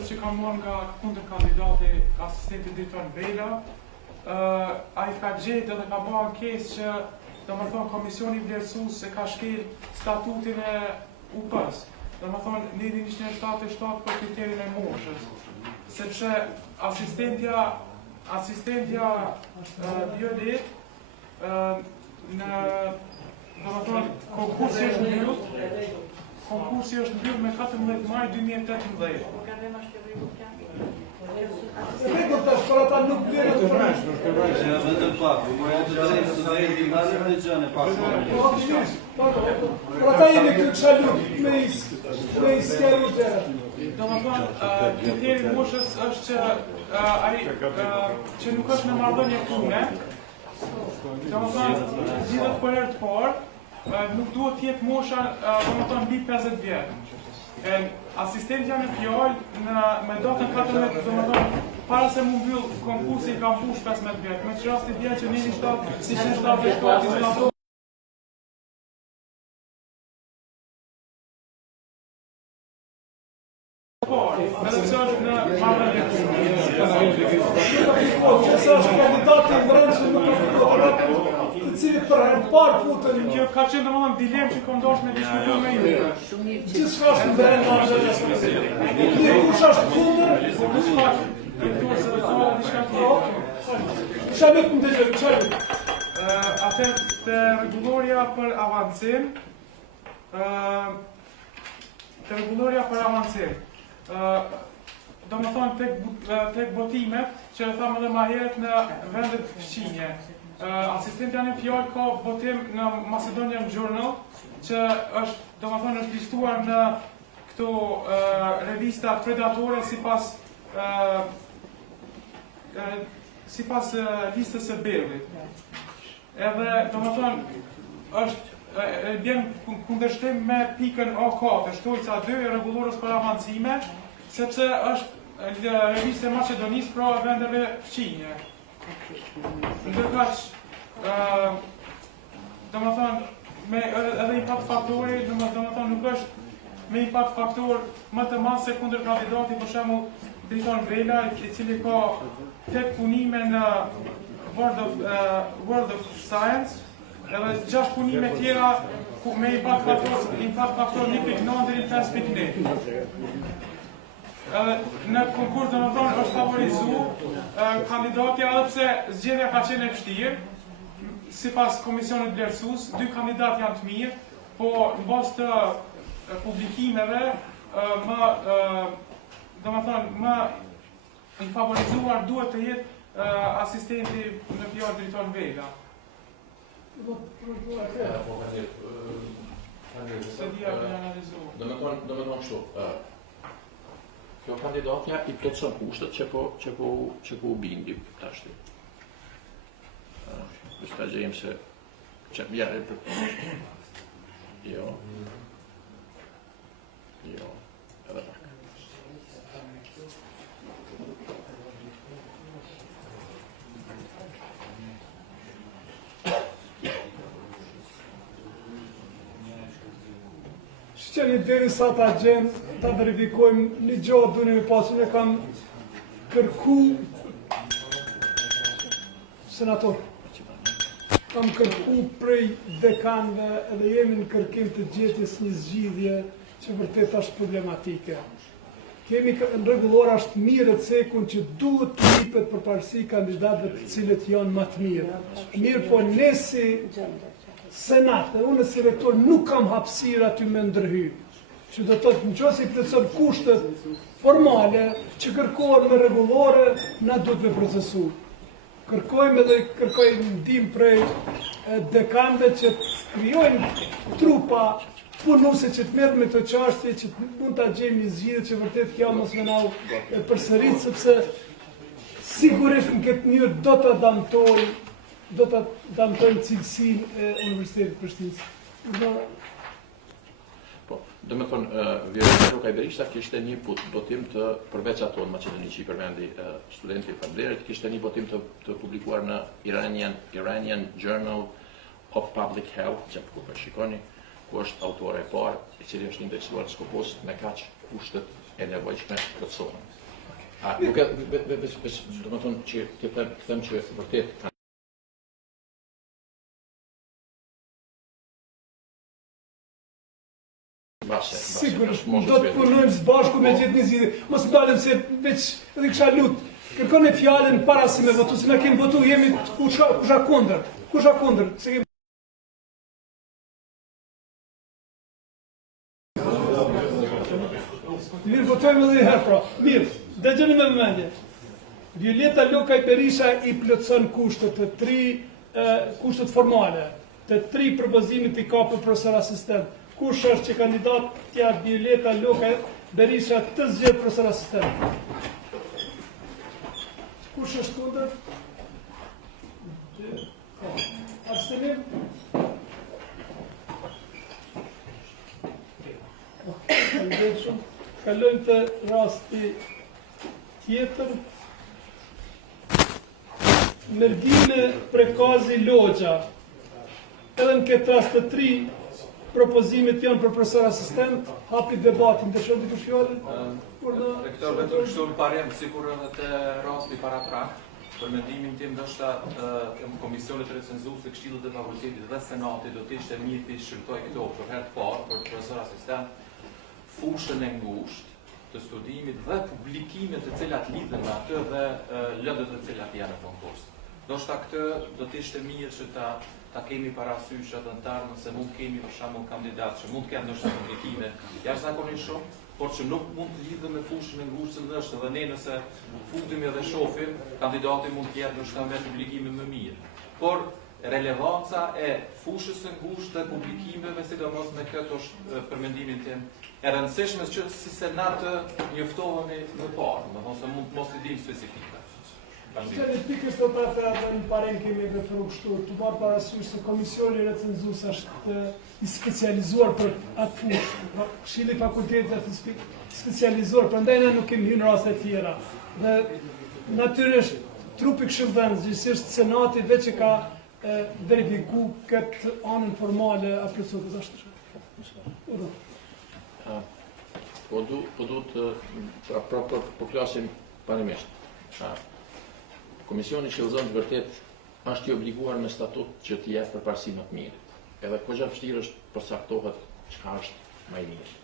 kushtet që ka marrë nga kundër kandidati asistenti drejtor Bela, ai ka gjetë edhe ka bërë ankesë që domethënë komisioni vlerësues e ka shkel statutin e UP-s. Domethënë lidhin 177 për kriterin e moshës, sepse asistentja Violet në domethënë konkursi është mbyllur me 14 maj 2018. Rekord tash për ata nuk vjen të përmesh. Vetëm pak, po ja të drejtë studenti ndalë me gjën e pak. Për ata jemi këtu çalu me skeru gjëra. Domethënë kriteri moshës është që ai që nuk është në marrëdhënie pune. Domethënë zgjidhet për herë të parë, nuk duhet të jetë mosha domethënë mbi 50 vjet. Asistentja në fjalë me datën 14, domethënë para se mu mbyll konkursi ka mbush 15 vjet. Me që rasti vjen që nini shtatë, si që shtatë shtatë, edhe pse është në marrëdhënie Që është kandidati i brendshëm nuk ka të cilit për herë të parë futën. Kjo ka qenë domethënë dilemë që kondosh me diskutuar me ju. Gjithçka është në brenda atë. Kush është kundër? Çfarë më ndëgjoj çfarë? Atë të rregulloria për avancim. Domethënë tek botimet që e thamë edhe më herët në vendet fqinje. Asistentja në fjalë ka botim në Macedonian Journal, që është domethënë është listuar në këto revista predatore sipas listës së Bellit. Edhe domethënë është bjen kundërshtim me pikën A4, shtojca 2 e rregullorës për avancime, sepse është reviste e Maqedonisë pra vendeve fqinje. Ndërkaq, domethënë edhe impakt faktori, domethënë nuk është me impakt faktor më të madh se kundër kandidati, për shembull drejton Bela, i cili ka 8 punime në World of Science, edhe 6 punime tjera me impakt faktor 1.9 deri në 5.1. Në konkurs domethënë është favorizuar kandidati edhe pse zgjedhja ka qenë e vështirë. Sipas komisionit vlerësues, 2 kandidatë janë të mirë, po në bazë të publikimeve më i favorizuar duhet të jetë asistenti në fjalë drejtor Bela. Domethënë kështu. Kjo kandidatja i plotson kushtet që po u bindi tash. Ska gjejmë se që ja e për jo edhe pak. Shqeni deri sa ta gjenë, ta verifikojmë një gjohë duni me pasin e kam kërku senator. Kam kërku prej dekanëve edhe jemi në kërkim të gjetjes një zgjidhje që vërtet është problematike. Kemi në rregullor është mirë të cekun që duhet të jepet përparësi kandidatëve të cilët janë më të mirë. Mirë po ne si senat, unë si rektor nuk kam hapësirë aty me ndërhy. Që do të thotë nëse i plotson kushtet formale që kërkohen me rregullore, na duhet me procesu. Kërkojmë ndihmë prej dekanëve që krijojnë trupa punuese që të merren me këto çështje, që mund ta gjejmë një zgjidhje që vërtet kjo mos më nau përsërit, sepse sigurisht në këtë mënyrë do ta damtojnë cilësinë e Universitetit të Prishtinës. Po, domethënë Violeta Roka Berishta kishte një botim të përveç ato në Maqedoni që i përmendi studenti Fablerit, kishte një botim të publikuar në Iranian Journal of Public Health, që po shikoni, ku është autore e parë, i cili është indeksuar në Skopos me kaq kushtet e nevojshme plotësohen. Nuk e, do të thonë që të them që vërtet sigurisht, do të punojmë së bashku me gjithë një zgjidhje. Mos dalem se veç edhe kisha lut. Kërkon e fjalën para se me votu, se na kemi votu, jemi kusha kundër. Kusha kundër, se kemi mirë, votojmë edhe herë pra. Mirë, dëgjoni me vëmendje. Violeta Lokaj Berisha i plotëson kushtet kushtet formale, të 3 propozimit i ka për profesor asistent. Kush është që kandidatja Violeta Lokaj Berisha të zgjedh profesor asistent? Kush është kundër? Abstenim? Kalojmë të rasti tjetër. Mergime Prekazi Logja. Edhe në këtë rast të 3 propozimit janë për profesor asistent, hapi debatin, të shumë të fjallin? Rektor, vetëm kështu në parim, sikur edhe të rasti para prak, për mendimin tim ndoshta komisionet recenzuese, këshillit e fakultetit dhe senati do të ishte mirë të shqyrtoj këto për herë të parë për profesor asistent fushën e ngushtë të studimit dhe publikimet të cilat lidhen me atë dhe lëndët të cilat janë në konkurs. Ndoshta këtë do të ishte mirë që ta kemi parasysh anëtarë nëse mund kemi për shembull kandidat që mund të kenë ndoshta publikime jashtëzakonisht shumë, por që nuk mund të lidhen me fushën e ngushtë në është dhe ne nëse futemi dhe shohim, kandidati mund të jetë ndoshta me publikime më mirë. Por relevanca e fushës së ngushtë dhe publikimeve, sidomos me këtë është për mendimin tim e rëndësishme që si senat të njoftohemi më parë, domethënë mund mos i dim specifika. Qëri pikës të të atë në parem kemi vepru kështu, të marë parasysh se komisioni recenzus është i specializuar për atë fushë, këshilli fakultetit është specializuar, për ndajna nuk kemi hynë raste tjera. Dhe natyrisht trupi këshillëdhënës, gjithësisht senati veç e ka verifiku këtë anën formale a plotësokës ashtë. Po du të flasim parimisht. Komisioni Qëllëzën të vërtet është i obliguar me statut që t'i jep përparësi më të mirët. Edhe këgja vështirë është përcaktohet çka është më i mirë.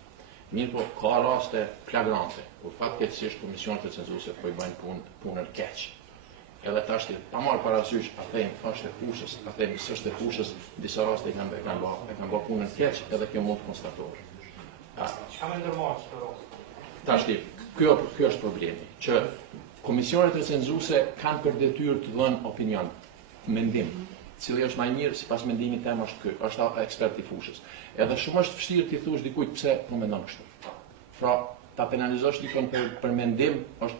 Mirë po, ka raste flagrante, kur fatkeqësisht komisionet recenzuese po i bëjnë punën keq. Edhe tash pa marrë parasysh a thejmë është e fushës, a thejmë s'është e fushës, disa raste e kanë bërë punën keq, edhe kjo mund të konstatohet. Çka më ndërmarrë çdo rast? Tash kjo është problemi, që komisionet recenzuese kanë për detyrë të dhënë opinion, mendim, cili është më i mirë sipas mendimit tim është ekspert i fushës. Edhe shumë është vështirë ti thuash dikujt pse po mendon kështu. Pra, ta penalizosh dikon për mendim është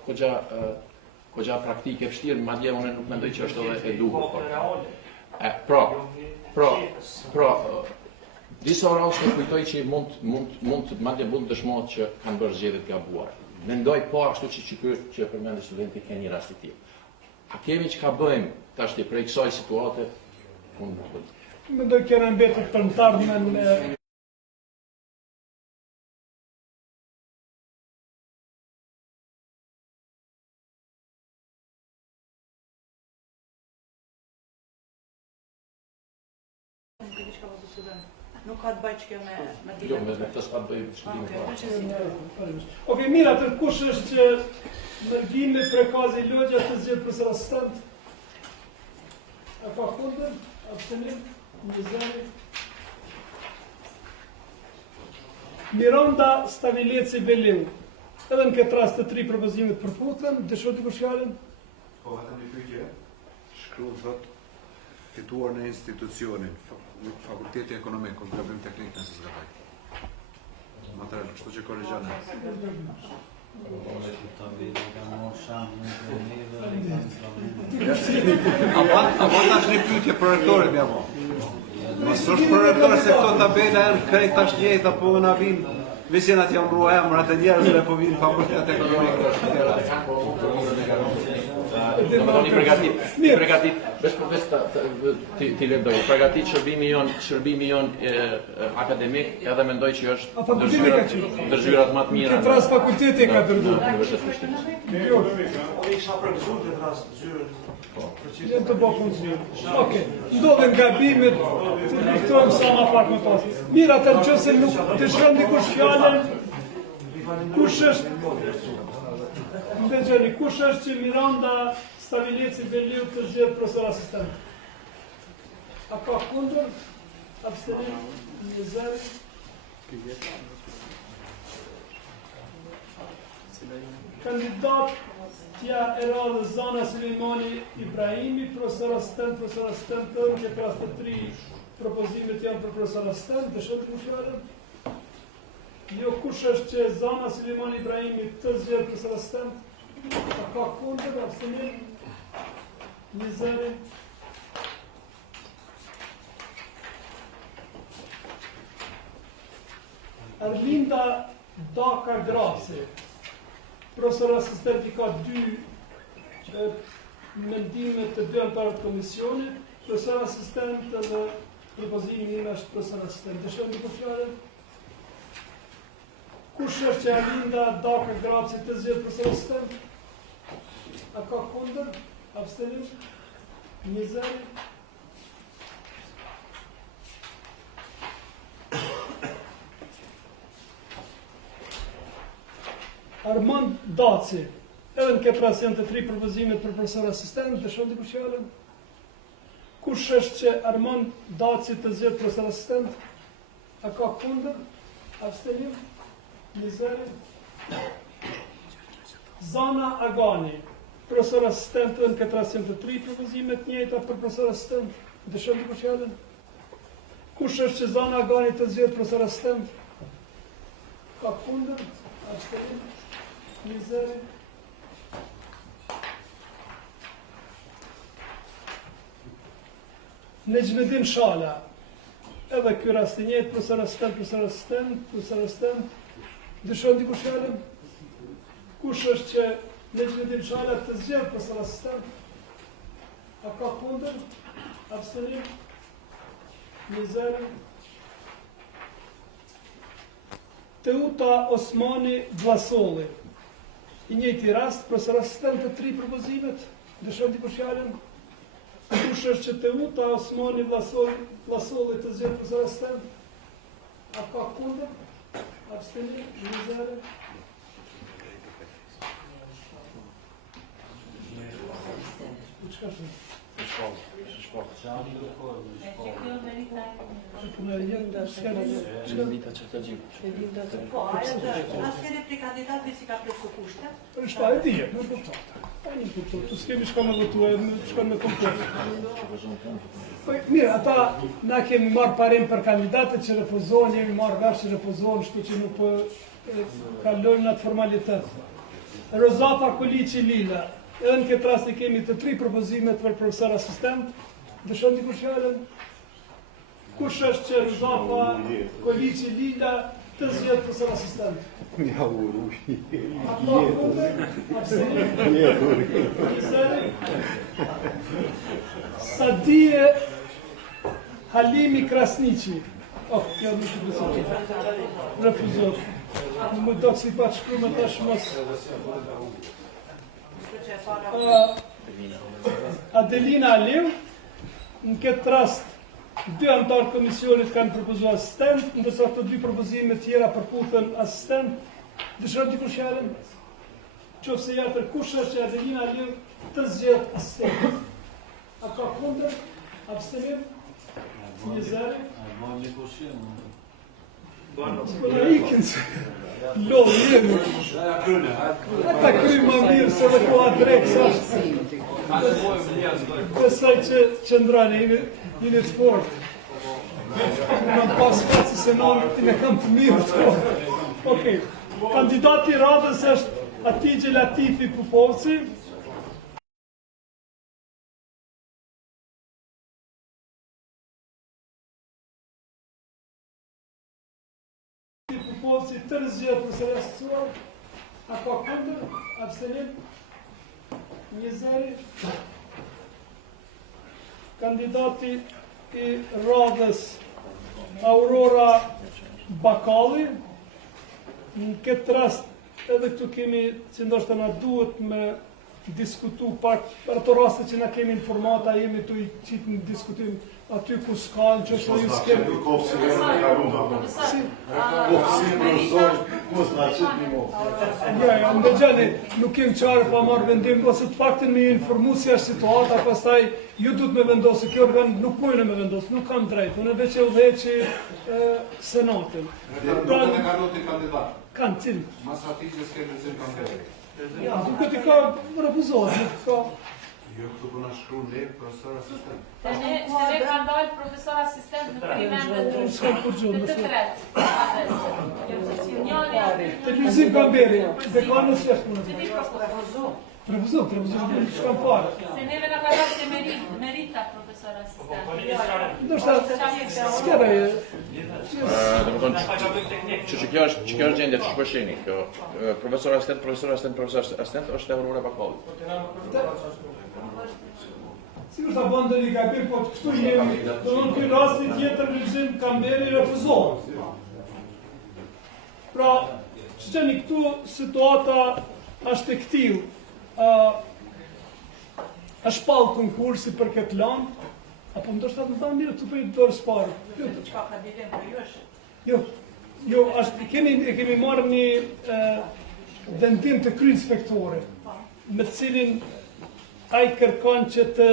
goxha praktike vështirë, madje unë nuk mendoj që është edhe e duhur. Pra, disa raste kujtoj që mund të dëshmohet që kanë bërë zgjedhje të gabuara. Mendoj po ashtu që përmendë studenti ka një rast të tillë. A kemi çka bëjmë tash prej kësaj situate? Unë nuk e di. Mendoj që në mbetet për të ardhmen Nuk ka të bëjë që kjo me Jo, me këtë s'ka të bëjë diskutimin. Okej, mirë, atë kush është që Mergime Prekazi Logja të zgjedh profesor asistent? A ka kundër? Abstenim? Njëzani? Miranda Stavileci Beleu. Edhe në këtë rast të 3 propozimet përputhen, dëshon të fjalën? Po, vetëm një pyetje. Shkruan thotë fituar në institucionin Fakulteti Ekonomik, Kontrollim Teknik në Zgabaj. Material, kështu që kolegjane. Apo tash një pyetje për rektorin më apo. Mos është për rektor se këto tabela janë krejt tash njëjta apo na vinë visenat janë rruar emrat e njerëzve po vinë Fakulteti Ekonomik. Domethënë i përgatit, ti lexoj, i përgatit shërbimi jon akademik edhe mendoj që është ndërzyrat më të mira. Këtë rast fakulteti ka dërguar. Isha përgëzuar këtë rast zyrën. Jenë të bëhë punë. Okej, ndodhen gabimet, të drejtojmë sa ma pak më pas. Mirë, atë në qëse nuk të shkëm dikush fjallën, kush është, më gjeni, kush është që Miranda Stavileci Beliu të zgjedhë profesor asistent? A ka kundër? Abstenim? Një zëri? Kandidat tja e radhë Zana Sulemani Ibrahimi, profesor asistent, të në këtë rast të 3 propozimet janë për profesor asistent, dëshën të kushjarën? Jo, kush është që Zana Sulemani Ibrahimi të zgjedhë profesor asistent? A ka kundër, abstenim? Një zëri? Arlinda Daka Graci, profesor asistent i ka 2 mendimet të 2 antarët komisionit, profesor asistent dhe propozimi një është profesor asistent. Dëshën një kushjarën? Kush është që Arlinda Daka Graci të zgjedhë profesor asistent? A ka kundër? Abstenim? Një zëri? Armand Daci, edhe në këtë rast janë të 3 propozimet për profesor asistent, dëshon dikush fjalën? Kush është që Armand Daci të zgjedhë profesor asistent? A ka kundër? Abstenim? Një zëri? Zana Agani, profesor asistent, edhe në këtë rast janë të 3 propozimet njëjta për profesor asistent, dëshon dikush fjalën? Kush është që Zana Agani të zgjedhë profesor asistent? Ka kundër? Abstenim? Një zëri? Nejmedin Shala, edhe ky rast i njëjtë, profesor asistent, dëshon dikush fjalën? Kush është që Nejmedin Shala të zgjedhë profesor asistent? A ka kundër? Abstenim? Një zëri? Teuta Osmani Vlasolli, i njëjti rast, profesor asistent të 3 propozimet, dëshon dikush fjalën? Kush është që Teuta Osmani Vlasolli të zgjedhë profesor asistent? A ka kundër? Abstenim? Një zëri? Çka është? Po, asnjëri prej kandidatëve si ka plotsu kushtet? Është e dihet, nuk do të thotë. Tani po të skemi shka me votuar, shka me komplet. Po mirë, ata na kemi marrë parim për kandidatët që refuzohen, jemi marrë vesh që refuzohen, kështu që nuk po kalojmë atë formalitet. Rozafa Koliçi Lila, edhe në këtë rast kemi të 3 propozimet për profesor asistent, dëshon dikush fjalën? Kush është që Rozafa Koliçi Lila të zgjedhë profesor asistent? Ja uru. Sadie Halimi Krasniqi. Kjo nuk të bësot. Refuzor. Në më do kësi pa të shkrume tash mos. Adelina Aliu, në këtë rast 2 antarë komisionit kanë propozuar asistent, ndërsa të 2 propozime tjera përputhen asistent. Dëshon dikush fjalën? Qofse jatër, kush është që Adelina Aliu të zgjedhë asistent? A ka kundër? Abstenim? Një zëri? S'po na ikin se lodhë jemi. Ata kryjnë ma mirë se dhe ko adreks është. Besaj që qëndrani, jeni të fort. Në kam pas faci se nëmë ti me kam të mirë të. Okej, kandidati radhës është Atigje Latifi Pupovci. Pupovci të zgjedhë profesor asistent. A ka kundër? Abstenim? Një zëri. Kandidati i radhës Aurora Bakalli. Në këtë rast edhe këtu kemi që ndoshta na duhet me diskutu pak për ato raste që na kemi informata, jemi tu i qitë në diskutim aty ku s'kan, që është ju s'kemi. Ja, ndëgjani, nuk kem qarë pa marrë vendim, ose të paktën me informu si është situata, pastaj ju duhet me vendosë, kjo organ nuk mujnë me vendosë, nuk kam drejt, unë veç e udhëheqi senatin. Kanë cilë? Mas ati që s'ke lëzim Kamberi. Duke t'i ka refuzohet, ka... Jo, këtu përna shkru ne, profesor asistent. Se ne ka ndalë profesor asistent në primende të tret. Të lëzim Kamberi, dekanës që është punës. Refuzon, s'kam parë. Se neve në ka dalë të merita profesor asistent. Ndoshta, s'kera e... Që kjo është gjendje të shpërshini. Profesor asistent është Aurora Bakalli. Sigur ta bën ndonjë gabim, po këtu jemi, do në ky rast një tjetër lëzim Kamberi refuzohet. Pra, shqeni këtu situata është e këtill. është pallë konkursi për këtë land, apo ndoshta të thonë mirë të bëjë dorë sparë. Çka ka dilemë për ju është? Jo, është kemi marrë një vendim të kryeinspektorit, me të cilin ai kërkon që të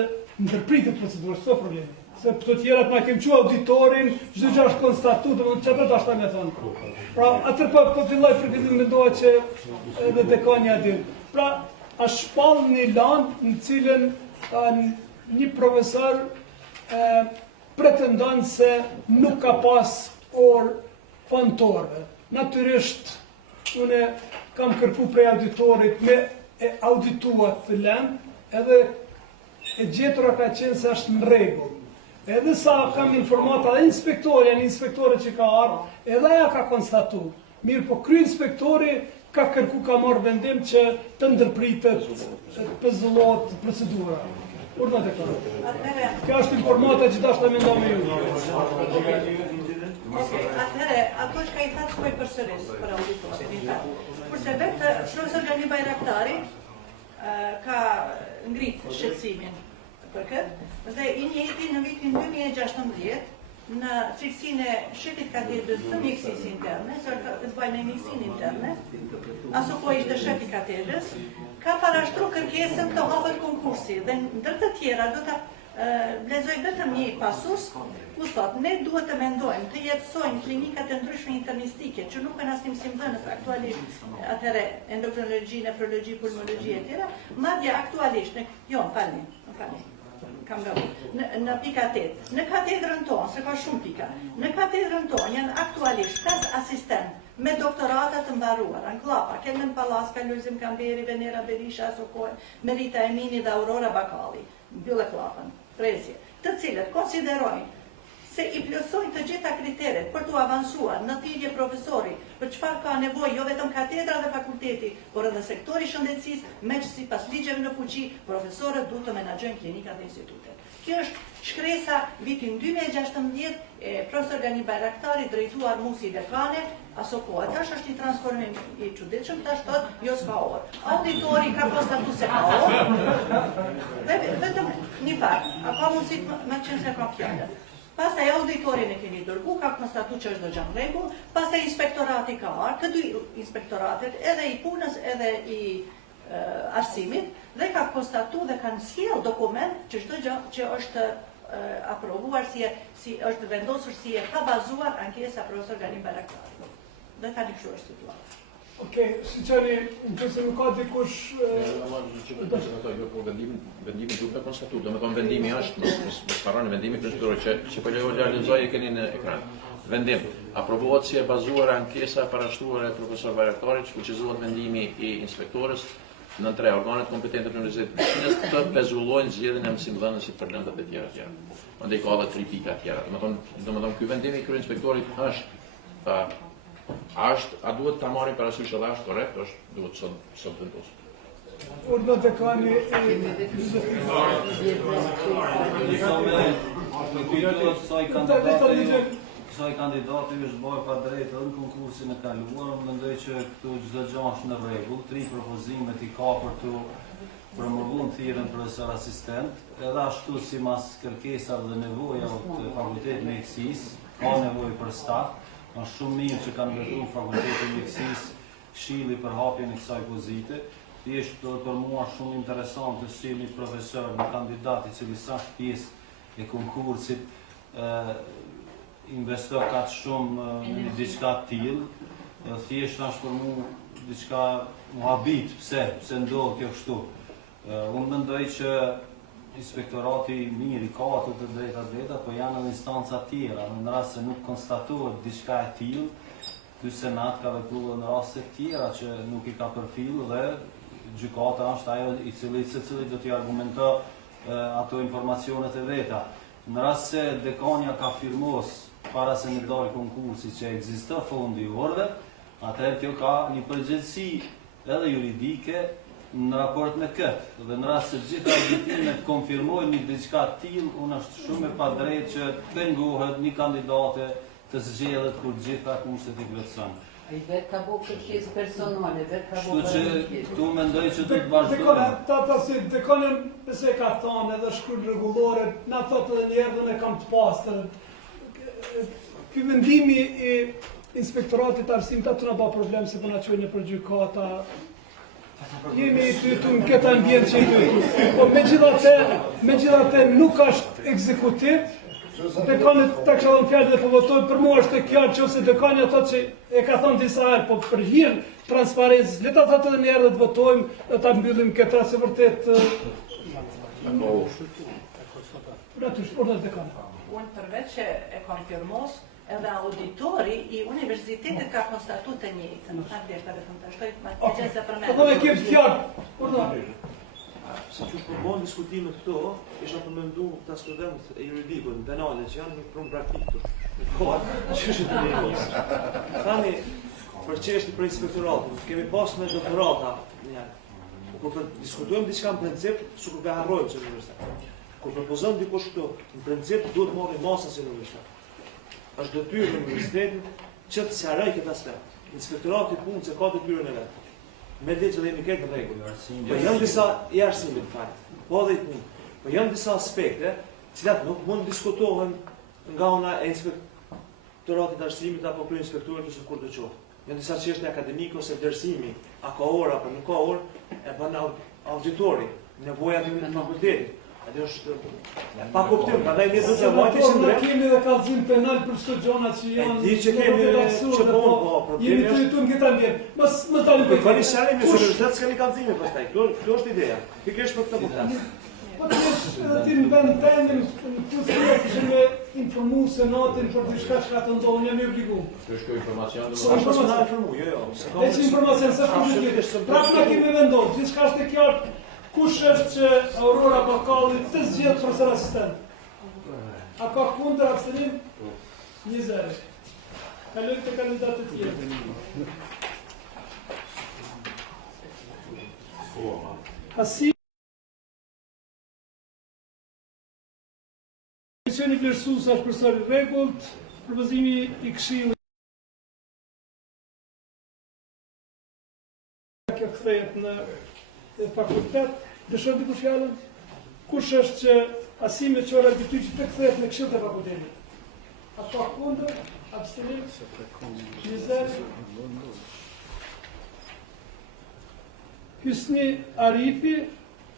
ndërpritet procedura, s'ka problemi. Se të tjerat ma kemë qua auditorin, çdo gjë është konstatuar, domethënë çfarë do ashta më thonë. Pra, atë po filloj përgatitim mendohet që edhe dekania din. Pra, është shpall një land në cilën një profesor pretendon se nuk ka pas orë fantorve. Natyrisht, unë kam kërku prej auditorit me audituat të lëmë, edhe e gjetura ka qenë se është në rregull. Edhe sa kam informata dhe inspektore që ka ardhur, edhe aja ka konstatu. Mirë, po kryeinspektori ka kërku, ka marrë vendim që të ndërpritet, të pezullohet procedura. Urdhët e ka. Kjo është informata që dashta me ndonë ju. Atëherë, ato që ka i thatë shkoj përsëris për auditorin. Kurse vetë profesor Gjani Bajraktari ka ngritë shqetësimin për këtë, dhe i njëjti në vitin 2016, në cilësinë e shefit katedrës të mjekësisë interne, se të bëj me mjekësinë interne, aso po ishte shefi katedrës, ka parashtru kërkesën të hapet konkursi, dhe ndër të tjera do të lexoj vetëm një pasus, ku thot, ne duhet të mendojmë të jetësojmë klinikat e ndryshme internistike, që nuk kanë asnjë mësimdhënës aktualisht, atëherë endokrinologji, nefrologji, pulmologji e tjera, madje aktualisht, kam gabu, në pika 8. Në katedrën tonë, se ka shumë pika, në katedrën tonë janë aktualisht 5 asistent me doktoratat të mbaruara, në Klapa, Kelmen Palaska, Lulzim Kamberi, Venera Berisha, Sokoj, Merita Emini dhe Aurora Bakalli, mbyllë Klapën, Prezje, të cilët konsiderojnë se i plotësojnë të gjitha kriteret për të avansuar në thirrje profesori për çfarë ka nevojë jo vetëm katedra dhe fakulteti, por edhe sektori shëndetësisë, me që sipas ligjeve në fuqi, profesorët duhet të menaxhojnë klinikat dhe institutet. Kjo është shkresa vitin 2016 e profesor Gjani Bajraktari, drejtuar Musi dekane, aso kohë. Tash është një transformim i çuditshëm, tash thotë jo s'ka orë. Auditori ka konstatuar se ka orë. Vetëm një fakt, a ka mundësi me qenë se ka fjalë. Pastaj auditorin e kemi dërgu, ka konstatu që është do gjë në rregull, pastaj inspektorati ka ardhur, të dy inspektoratet, edhe i punës edhe i arsimit, dhe ka konstatu dhe kanë sjell dokument që çdo gjë që është aprovuar si është vendosur si e ka bazuar ankesa profesor Gjani Bajraktari. Dhe tani kështu është situata. Okej, si qëni, në që se nuk ka dikush... Vendimi duhet me konstatu, do me thonë vendimi është, më smarroni vendimi kryesore që po lexoj e keni në ekran. Vendim, aprovohet si e bazuar ankesa parashtuar e profesor Bajraktarit, fuqizohet vendimi i inspektorës në 3 organet kompetente të Universitetit të pezullojnë zgjedhjen e mësimdhënësit për lëndat e tjera. Andaj ka edhe 3 pika tjera. Domethënë ky vendim i kryeinspektorit është a duhet ta marrim parasysh edhe është korrekt, duhet sot vendosur. Urdhë dekani Kësaj kandidati është bërë pa drejtë në konkursin e kaluar, mendoj që këtu çdo gjë është në rregull, 3 propozimet i ka për të promovuar thirrjen profesor asistent, edhe ashtu sipas kërkesave dhe nevojave të Fakultetit të Mjekësisë, ka nevojë për staf. Është shumë mirë që kanë vepruar Fakulteti të Mjekësisë këshilli për hapjen e kësaj pozite. Thjesht për mua shumë interesant të si një profesor, një kandidat i cili sa pjesë e konkursit investo kaq shumë në diçka të tillë, thjesht është për mua diçka muhabit, pse ndodh kjo kështu. Unë mendoj që inspektorati mirë i ka ato të drejta, po janë edhe instanca tjera, në rast se nuk konstatohet diçka e tillë, ky senat ka vepruar në raste tjera që nuk i ka përfill dhe gjykata është ajo i cili secili do t'i argumentoj ato informacionet e veta. Në rast se dekania ka firmos para se në dalë konkursi që ekziston fondi i orëve, atëherë kjo ka një përgjegjësi edhe juridike në raport me këtë. Dhe në rast se gjitha auditimet konfirmojnë një diçka të tillë, unë është shumë e padrejtë që pengohet një kandidate të zgjedhet kur gjitha kushtet i plotëson. Ai vetë ka bo kërkesë personale, vetë ka bo kështu që tu mendoj që do të vazhdojmë. Ta si dekonin pse ka thonë edhe shkruan rregullore, na thotë edhe një herë ne kam të pastër. Ky vendimi i inspektoratit të arsimit atë na bë problem se po na çojnë për gjykata. Jemi këtu në këtë ambient që i po megjithatë nuk është ekzekutiv. Dekani ta kisha dhënë fjalë dhe po votoj për mua është kjo nëse dekani thotë se e ka thënë disa herë, po për hir transparencës, le ta thotë edhe një herë të votojmë, dhe ta mbyllim këtë se vërtet Unë përveç që e konfirmos, edhe auditori i universitetit ka konstatuar të njëjtën. Vetëm të shtoj marrëdhënie për më. Po ne kemi fjalë. Se që shpërbon diskutimet këto, isha përmendu të student e juridikut në penale që janë një prunë praktik këtu. Në kohë, që është të njëjtës. Thani, për çështje për inspektoratin, kemi pas me doktorata njerë. Kur diskutojmë diçka në princip, sukur ka harrojmë që universitet. Kur propozojmë dikush këtu, në princip duhet marrë masa si universitet. Është detyrë në universitetin që të sqaroj këtë aspekt. Inspektorati punë se ka detyrën e vet. Me ditë që dhe jemi këtë në regullë. Po janë disa i arsimit, po dhe i punë. Po janë disa aspekte, cilat nuk mund diskutohen nga ona e inspektoratit arsimit apo kërë inspektorit ose kur të qoftë. Janë disa çështje akademike ose vlerësimi, a ka orë apo nuk ka orë, e bën auditori, nevoja të fakultetit. Atë është pa kuptim, prandaj ne duhet të vajtishim ne kemi edhe kallëzim penal për çdo gjona që janë. Di që kemi që po jemi të jetuar në këtë ambient. Mos dalim për këtë. Falë me universitet s'kemi kallëzime pastaj. Kjo është ideja. Pikërisht për këtë po flas. Po ti në vend tendën këtu që me informu senatin për diçka që ka të ndodhur, jam i obliguar. Kjo është informacion do të thotë informu, jo. Është informacion sa publikisht. Prapë kemi vendosur, diçka është e qartë. Kush është që Aurora Bakalli të zgjedh profesor asistent? A ka kundër abstenim? 20. Kalojmë të kandidatët tjerë. Asi Komisioni vlerësues është profesor i rregullt, propozimi i këshillit që kthehet në fakultet, dëshon diku fjalën, kush është që asime çora ditë që të kthehet në këshill të fakultetit. A ka kundër, abstenim, 20. Hysni Arifi,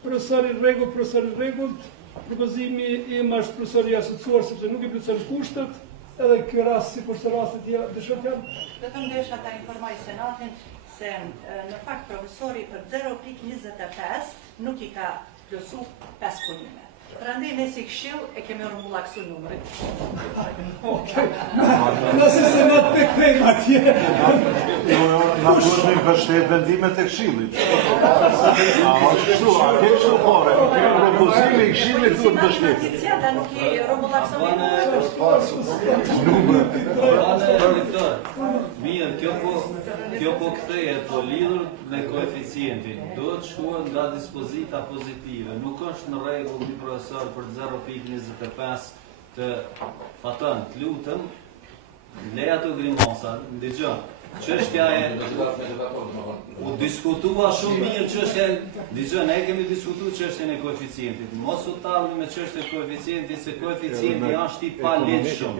profesor i rregullt, propozimi im është profesor i asociuar sepse nuk i plotson kushtet, edhe ky rast sikur se rastet tjera, dëshon fjalën. Vetëm desha ta informoj senatin se në fakt profesori për 0.25 nuk i ka plotsu 5 punime. Prandaj ne si këshill e kemi rrumbullaksu numrin. Okej. Nëse se na të kthejmë atje. Na duhet të mbështet vendimet e këshillit. Kështu kore, propozimi I Këshillit duhet mbështetur. Tradiciata nuk I rrobullakson. Mirë, kjo po kthehet po lidhur me koeficientin. Duhet shkuar nga dispozita pozitive. Nuk është në rregull një profesor për 0.25 të fatën, të lutem, leja të grimosa, ndigjon. Çështja e u diskutua shumë mirë çështja, ndigjon, ne kemi diskutuar çështjen e koeficientit. Mos u tallni me çështjen e koeficientit, se koeficienti është I palegjshëm.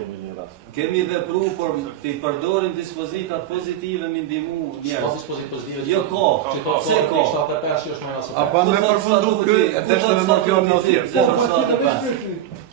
Kemi vepruar por të përdorim dispozitat pozitive me ndihmu njerëz. Jo kohë, pse kohë? A pa me përfundu ky, deshte me marrë fjalën në tjetër.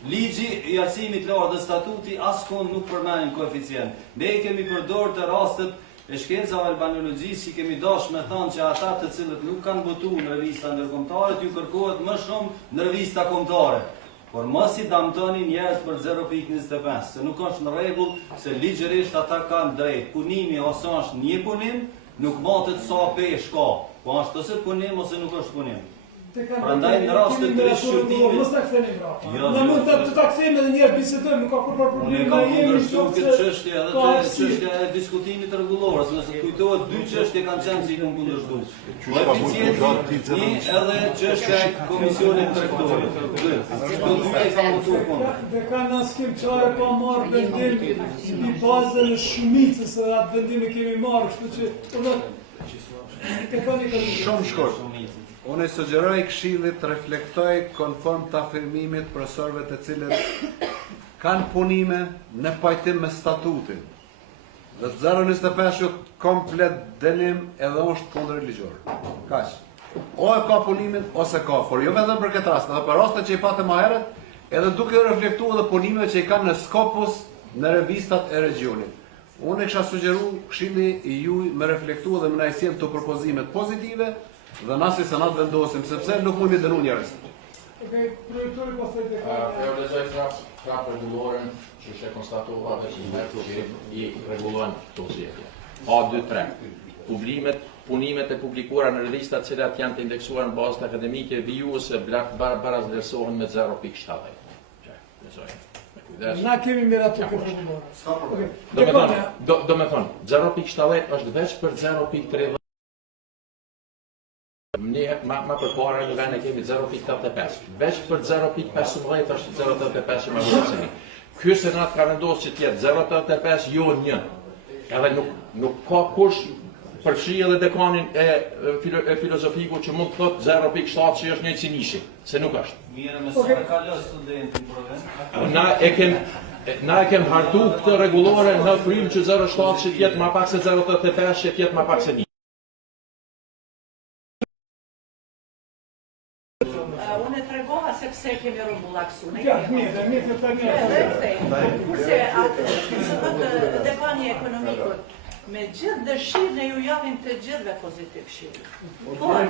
Ligji I arsimit lartë dhe statuti askund nuk përmenin koeficient. Ne kemi përdorur të rastet e shkenca albanologjisë, që kemi dashur me thënë që ata të cilët nuk kanë votuar në revista ndërkombëtare, ju kërkohet më shumë në revista kombëtare. Por mos I damtoni njerëz për 0.25, se nuk është në rregull, se ligjërisht ata kanë drejt. Punimi ose është një punim, nuk matet sa pesh ka. Po është ose punim ose nuk është punim. Prandaj në rast të rishqyrtimit. Mos ta ktheni mbrapa. Ne mund të ta kthejmë edhe një herë bisedojmë, nuk ka kurrë problem. Ne kemi kundërshtuar këtë çështje edhe te çështja e diskutimit rregullor, nëse kujtohet dy çështje kanë qenë si kundërshtuar. Koeficienti edhe çështja e komisionit tregtori. Këto dy kanë votuar kundër. Dekana s'kem çfarë pa marrë vendim mbi bazën e shumicës së atë vendimi kemi marrë, kështu që Shumë shkurt. Unë sugjeroj Këshillit të reflektoj konform të afirmimit profesorëve të cilët kanë punime në pajtim me statutin. Dhe 0.25 komplet dënim edhe është kundër ligjor. Kaq. O e ka punimin ose ka, por jo vetëm për këtë rast, edhe për rastet që I patëm më herët, edhe duke reflektuar edhe punimet që I kanë në Skopus në revistat e regionit. Unë e kisha sugjeruar Këshilli I juaj me reflektuar dhe me na I sjell të propozimet pozitive dhe na si senat vendosim, sepse nuk mund të dënu njerëz. Okej, projektori pastaj dekana. Jo lexoj prap rregulloren që është konstatuar që I rregullon këto zgjedhje. A23. Punimet e publikuara në revista të cilat janë të indeksuar në bazë akademike vijuese barazvlerësohen me 0.70. Na kemi miratur këtë rregullore. Do me thonë, 0.70 është veç për 0.30. Ma përpara në vend e kemi 0.85. Veç për 0.15 është 0.85 më vërtetësi. Ky senat ka vendosur që të jetë 0.85 jo 1. Edhe nuk ka kush përfshi edhe dekanin e filozofiku që mund të thotë 0.7 që është një cinishi, se nuk është. Mirë, me sa ka lënë studentin provën. Na e kem hartu këtë rregullore në frym që 0.7 që të jetë më pak se 0.85 që të jetë më pak se 1. Unë e tregova se pse kemi rrobullaksuar. Ja, mirë, Kurse atë dekani ekonomikut me gjithë dëshirën e ju japim të gjithëve pozitiv Këshillit. Unë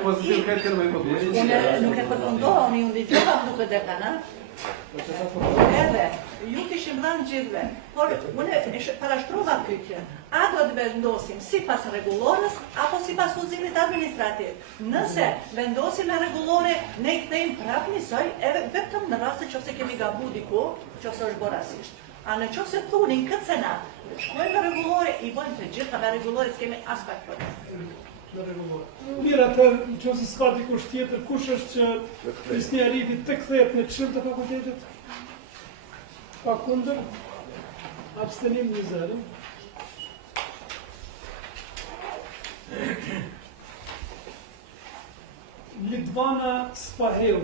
nuk e përfundova, unë ju ndigjova duke dekana. Edhe, ju kishim dhënë gjithëve, por unë parashtrova pyetjen, a do të vendosim sipas rregullores apo sipas udhëzimit administrativ. Nëse vendosim me rregullore, ne I kthejmë prapë njësoj, edhe vetëm në rast se kemi gabu diku, nëse është bërë rasisht. A në qoftë se thunin këtë senat, shkojmë me rregullore, I bëjmë të gjitha me rregullore, s'kemi as pak problem. Mirë, atë nëse s'ka dikush tjetër, kush është që Krisni Ariti të kthehet në Këshill të fakultetit? Pa kundër? Abstenim 0. Lidvana Spaheu,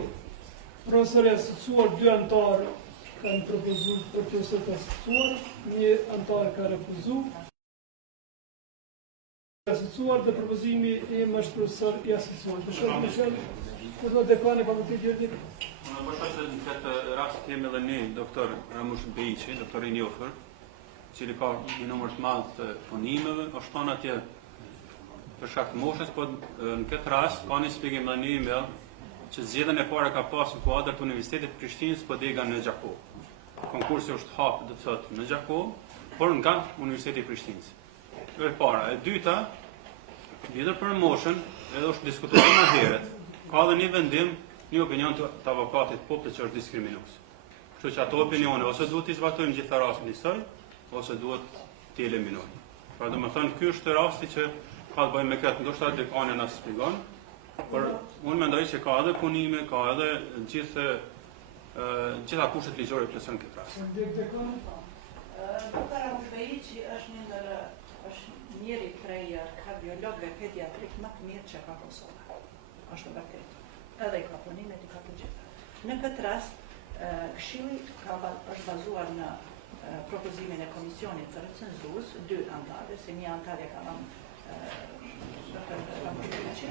profesor I asociuar 2 antarë kanë propozuar për profesor të asociuar, një antar ka refuzuar. Asociuar dhe propozimi im është profesor I asociuar. Këtë dekani fakultetit juridik. Unë po shoh se në këtë rast kemi edhe një doktor Ramush Beiçi, doktor I njohur, I cili ka një numër të madh të punimeve, është tonë atje për shkak të moshës, po në këtë rast ka një shpjegim edhe një email që zgjedhjen e parë ka pasur në kuadër të Universitetit të Prishtinës, po dega në Gjakov. Konkursi është hap, do të thotë, në Gjakov, por nga Universiteti I Prishtinës. Kjo e para. E dyta, lidhur për moshën, edhe është diskutuar më herët, ka dhe një vendim, një opinion të avokatit popullit që është diskriminues. Kështu që ato opinione ose duhet t'i zbatojmë gjitha rastin e saj, ose duhet t'i eliminojmë. Pra do më thënë, ky është rasti që ka të bëjë me këtë, ndoshta dekani na shpjegon, por unë mendoj që ka edhe punime, ka edhe gjitha kushtet ligjore plotëson këtë rast. Doktora Mushbeici është njëri prej kardiologëve pediatrik më të mirë që ka Kosova. Është vërtet. Edhe i ka punimet, i ka të gjitha. Në këtë rast, Këshilli është bazuar në propozimin e Komisionit të recenzues, 2 anëtarë, se një anëtarë ka dhënë Mushbeici,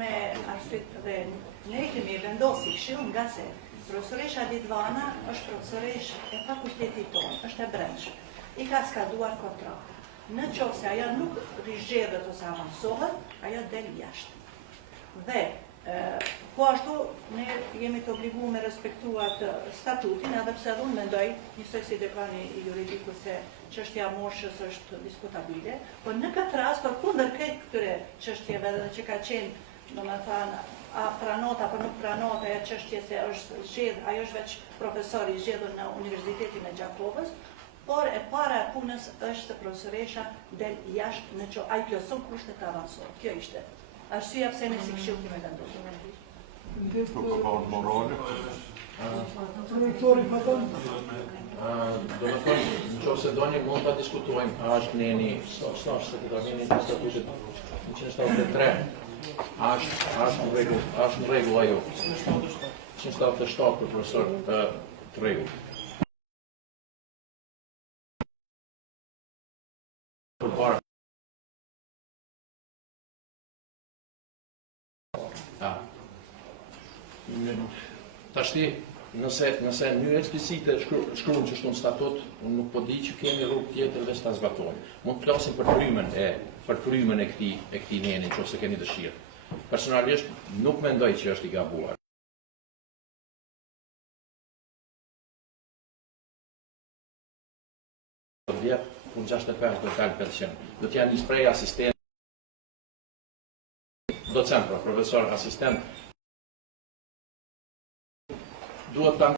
me arsyet dhe ne kemi vendosur Këshill nga se profesoresha Lidvana është profesoresh e fakultetit tonë, është e brendshme. I ka skaduar kontrakt. Në qoftë se ajo nuk rizgjedhet ose avansohet, ajo del jashtë. Dhe po ashtu ne jemi të obliguar me respektuar statutin, edhe pse unë mendoj, njësoj si dekani i juridiku, se çështja moshës është diskutabile, por në këtë rast përkundër këtyre çështjeve dhe që ka qenë, domethënë, a pranot apo nuk pranot ajo çështje se është zgjedh, ajo është veç profesor i zgjedhur në Universitetin e Gjakovës, por e para e punës është se profesoresha del jashtë në që ai plotson kushtet të avansuar. Kjo ishte arsyeja pse ne si Këshill kemi vendosur. Rektori Faton. Do të thonë, nëse doni mund ta diskutojmë, a është neni, s'është sekretari i statutit 173. Është në rregull ajo. 177 për profesor të rregull. Përpara. Tashti, nëse një eksplicite shkruan që shtu në statut, unë nuk po di që kemi rrugë tjetër dhe s'ta zbatojmë. Mund të flasim për frymën e këtij neni, nëse keni dëshirë. Personalisht nuk mendoj që është i gabuar. Punë 65 do të dalë pension. Do t'janë një prej asistent, docent, profesor, asistent. Duhet ta